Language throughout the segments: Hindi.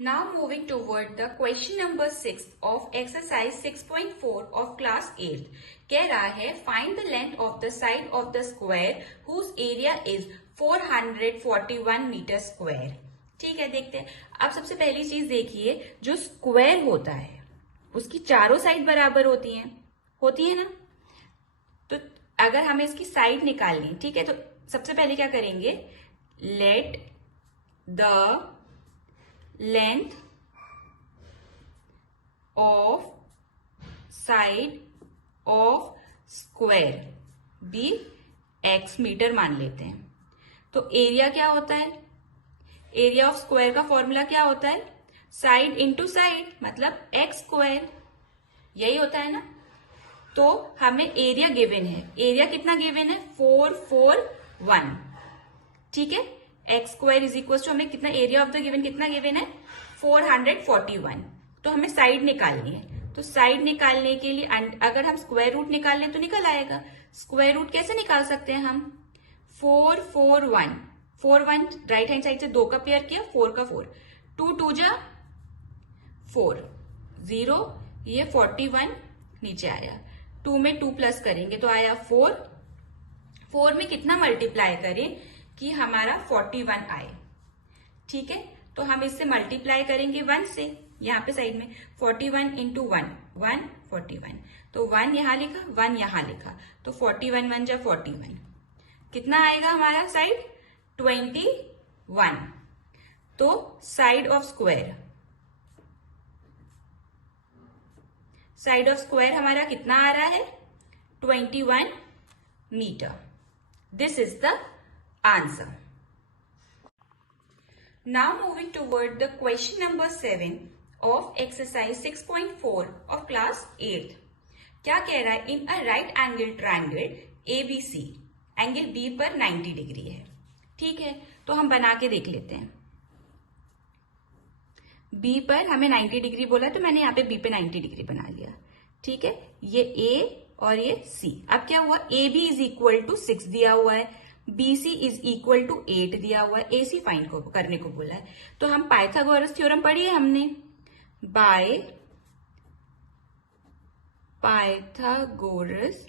Now moving toward the question number 6 of exercise 6.4 of class 8. कह रहा है find the length of the side of the square whose area is 441 metre square. ठीक है, देखते हैं. अब सबसे पहली चीज देखिए, जो स्क्वायर होता है उसकी चारों साइड बराबर होती है ना. तो अगर हमें इसकी साइड निकालनी, ठीक है, तो सबसे पहले क्या करेंगे, let the length of side of square be x metre मान लेते हैं. तो एरिया क्या होता है, एरिया ऑफ स्क्वायर का फॉर्मूला क्या होता है, साइड इंटू साइड मतलब एक्स स्क्वायर, यही होता है ना. तो हमें एरिया गिवन है, एरिया कितना गिवन है, 441. ठीक है, x square is equal to हमें कितना, एरिया ऑफ द गिवन कितना गिवन है, 441. तो हमें साइड निकालनी है. तो साइड निकालने के लिए अगर हम स्क्वायर रूट निकाल लें तो निकल आएगा. स्क्वायर रूट कैसे निकाल सकते हैं हम, 441 राइट हैंड साइड से 2 का पेयर किया, 4 का 4, 2 2 जा 4, 0, ये 41 नीचे आया. 2 में 2 प्लस करेंगे तो आया 4. 4 में कितना मल्टीप्लाई करें कि हमारा 41 आए. ठीक है, तो हम इससे मल्टीप्लाई करेंगे 1 से, यहां पे साइड में 41 इंटू 1 41. तो 1 यहां लिखा, 1 यहां लिखा, तो 41 1 जा 41. कितना आएगा हमारा साइड, 21. तो साइड ऑफ स्क्वायर हमारा कितना आ रहा है, 21 metre. This is the answer. Now moving toward the question number 7 of exercise 6.4 of class 8. क्या कह रहा है, in a right angle triangle ABC, angle B पर 90 डिग्री है. ठीक है, तो हम बना के देख लेते हैं. B पर हमें 90 डिग्री बोला, तो मैंने यहाँ पे B पे 90 डिग्री बना लिया. ठीक है, ये A और ये C. अब क्या हुआ, AB इज इक्वल टू 6 दिया हुआ है, BC इज इक्वल टू 8 दिया हुआ है, AC फाइंड करने को बोला है. तो हम पाइथागोरस थ्योरम पढ़ी है हमने, बाय पाइथागोरस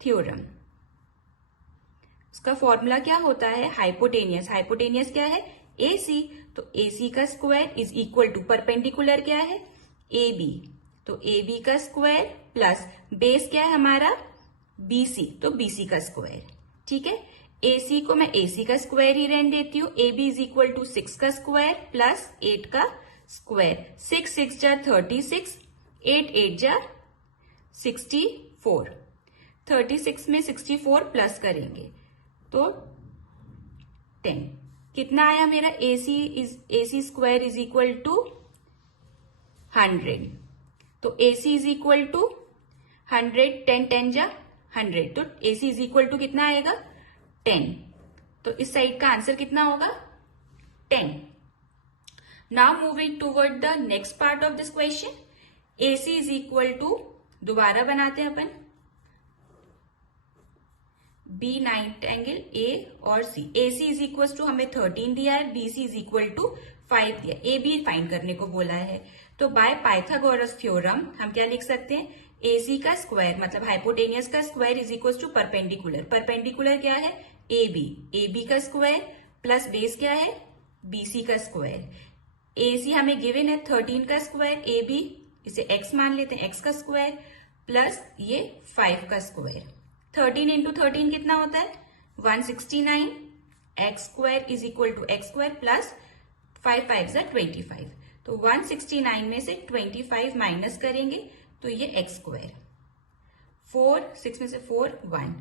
थ्योरम. उसका फॉर्मूला क्या होता है, हाइपोटेनियस. हाइपोटेनियस क्या है, AC. तो AC का square is equal to perpendicular क्या है, AB. तो AB का स्क्वायर प्लस बेस क्या है हमारा, BC. तो BC का स्क्वायर. ठीक है, AC को मैं AC का स्क्वायर ही रहने देती हूँ. AB इज इक्वल टू 6 का स्क्वायर प्लस 8 का स्क्वायर. 6 6 जा 36, 8 8 जा 64. 36 में 64 प्लस करेंगे तो 10. कितना आया मेरा, AC square is equal to 100. तो AC इज इक्वल टू 100, 10 10 जा 100. तो AC इज इक्वल टू कितना आएगा, 10. तो इस साइड का आंसर कितना होगा, 10. Now moving toward the next part of this question. AC is equal to, दोबारा बनाते हैं अपन, B 90 एंगल A और C. AC is equal to हमें 13 दिया है, BC इज इक्वल टू 5 दिया, AB फाइंड करने को बोला है. तो बाय पाइथागोरस थ्योरम हम क्या लिख सकते हैं, AC का स्क्वायर मतलब हाइपोटेनियस का square is equal to perpendicular. Perpendicular क्या है, AB का स्क्वायर प्लस बेस क्या है, BC का स्क्वायर. AC हमें गिवन है 13 का स्क्वायर, AB इसे x मान लेते हैं, x का स्क्वायर प्लस ये 5 का स्क्वायर. 13 इंटू 13 कितना होता है, 169. X square is equal to x square plus 5 5 25. तो 169 में से 25 माइनस करेंगे तो ये एक्स स्क्वायर. 4 6 में से 4 1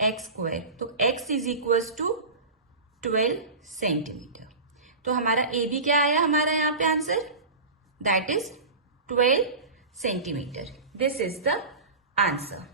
एक्स स्क्वायर. तो x is equal to 12 centimetre. तो हमारा ए बी क्या आया हमारा यहाँ पे answer, that is 12 centimetre. This is the answer.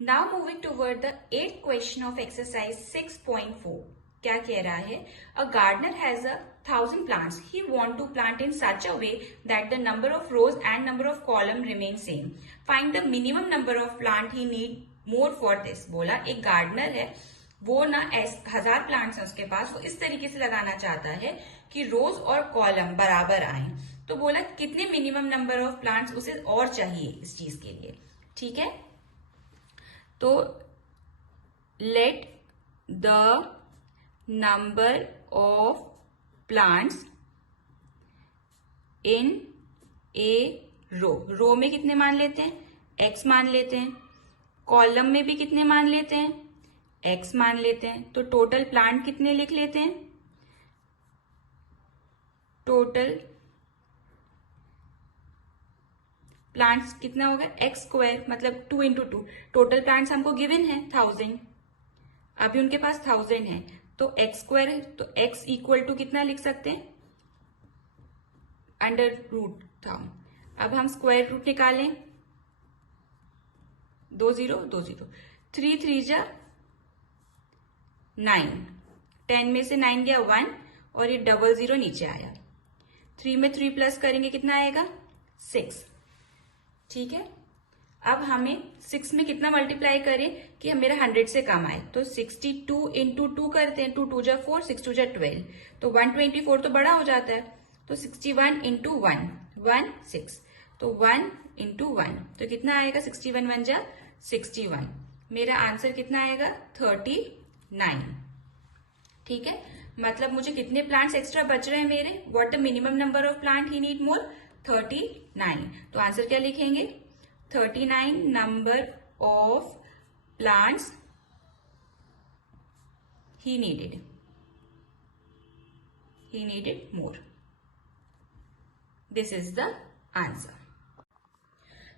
Now moving toward the 8th question of exercise 6.4. क्या कह रहा है, a gardener has 1,000 plants. He want to plant in such a way that the number of rows and number of column remain same. Find the minimum number of plant he need more for this. बोला एक गार्डनर है, वो ना 1000 प्लांट्स हैं उसके पास, वो इस तरीके से लगाना चाहता है कि रोज और कॉलम बराबर आए। तो बोला कितने मिनिमम नंबर ऑफ प्लांट्स उसे और चाहिए इस चीज के लिए। ठीक है, तो let the number of plants in a row में कितने मान लेते हैं, x मान लेते हैं, कॉलम में भी कितने मान लेते हैं, x मान लेते हैं। तो टोटल प्लांट कितने लिख लेते हैं, टोटल प्लांट्स कितना होगा एक्स स्क्वायर, मतलब 2 इंटू 2। टोटल प्लांट्स हमको गिवन है 1000, अभी उनके पास 1000 है, तो एक्स स्क्वायर है, तो x इक्वल टू कितना लिख सकते हैं, अंडर रूट था। अब हम स्क्वायर रूट निकालें, 2 0 2 0, 3 3 जा 9, 10 में से 9 गया 1 और ये डबल 0 नीचे आया। 3 में 3 प्लस करेंगे कितना आएगा 6। ठीक है, अब हमें 6 में कितना मल्टीप्लाई करें कि मेरा 100 से कम आए, तो 62 इंटू 2 करते हैं, 2 2 जा 4, 6 2 जा 12, तो 124 तो बड़ा हो जाता है, तो 61 इंटू 1 16, तो 1 इंटू 1 तो कितना आएगा, 61 1 जा 61, मेरा आंसर कितना आएगा 39। ठीक है, मतलब मुझे कितने प्लांट्स एक्स्ट्रा बच रहे हैं मेरे, what the minimum number of plant he need more, 39। तो आंसर क्या लिखेंगे, 39 number of plants he needed more. This is the answer.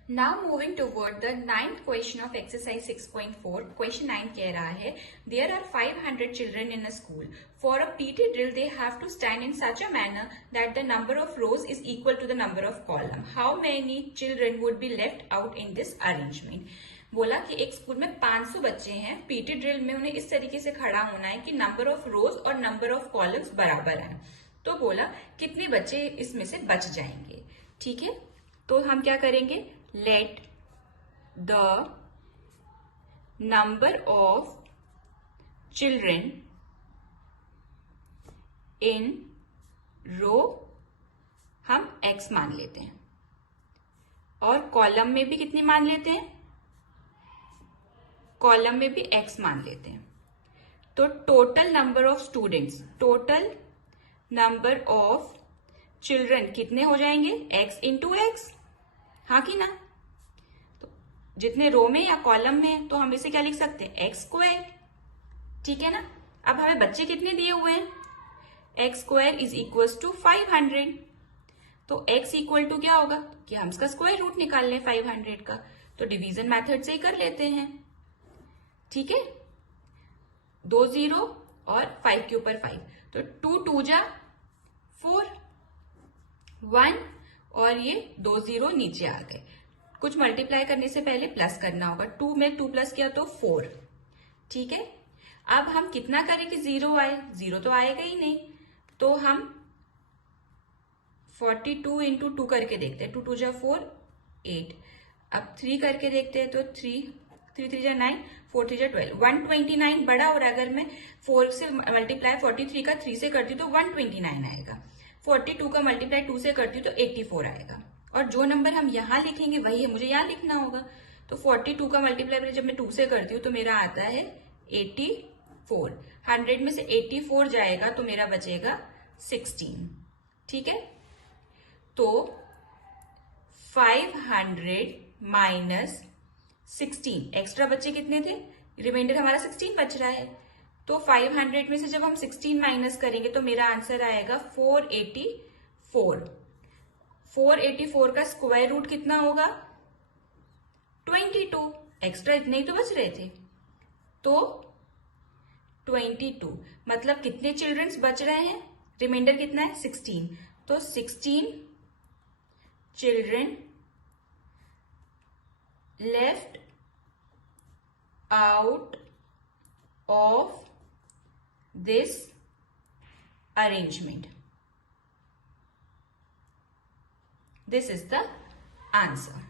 Now moving toward the 9th question of exercise 6.4. Question 9 कह रहा है, there are 500 children in a school. For a PT drill, they have to stand in such a manner that the number of rows is equal to the number of column. How many children would be left out in this arrangement? बोला कि एक स्कूल में 500 बच्चे हैं, पीटी ड्रिल में उन्हें इस तरीके से खड़ा होना है कि नंबर ऑफ रोज और नंबर ऑफ कॉलम्स बराबर हैं। तो बोला कितने बच्चे इसमें से बच जाएंगे। ठीक है, तो हम क्या करेंगे, let the number of children in row हम x मान लेते हैं और कॉलम में भी कितने मान लेते हैं, कॉलम में भी x मान लेते हैं। तो total number of students, total number of children कितने हो जाएंगे, x इंटू एक्स, हाँ कि ना। तो जितने रो में या कॉलम में, तो हम इसे क्या लिख सकते हैं, एक्स स्क्वायर। ठीक है ना, अब हमें बच्चे कितने दिए हुए हैं, x square is equal to 500, तो x इक्वल टू क्या होगा कि हम इसका स्क्वायर रूट निकाल लें 500 का, तो डिवीजन मेथड से ही कर लेते हैं। ठीक है, 2 0 और 5 के ऊपर 5, तो 2 2 जा 4, 1 और ये 2 0 नीचे आ गए। कुछ मल्टीप्लाई करने से पहले प्लस करना होगा, 2 में 2 प्लस किया तो 4। ठीक है, अब हम कितना करें कि 0 आए, 0 तो आएगा ही नहीं, तो हम 42 इंटू 2 करके देखते हैं, 2 2 जा 4 8, अब 3 करके देखते हैं, तो 3 3 जा 9, 4 3 जा 12, 129 बड़ा, और अगर मैं 4 से मल्टीप्लाई 43 का 3 से करती हूँ तो 129 आएगा, 42 का मल्टीप्लाई 2 से करती हूँ तो 84 आएगा, और जो नंबर हम यहाँ लिखेंगे वही है मुझे यहाँ लिखना होगा। तो 42 का मल्टीप्लाई जब मैं 2 से करती हूँ तो मेरा आता है 84, 100 में से 84 जाएगा तो मेरा बचेगा 16। ठीक है, तो 500 माइनस 16, एक्स्ट्रा बच्चे कितने थे, रिमाइंडर हमारा 16 बच रहा है, तो 500 में से जब हम 16 माइनस करेंगे तो मेरा आंसर आएगा 484। 484 का स्क्वायर रूट कितना होगा, 22, एक्स्ट्रा इतने ही तो बच रहे थे, तो 22 मतलब कितने चिल्ड्रंस बच रहे हैं, रिमाइंडर कितना है 16, तो 16 children left out of this arrangement. This is the answer.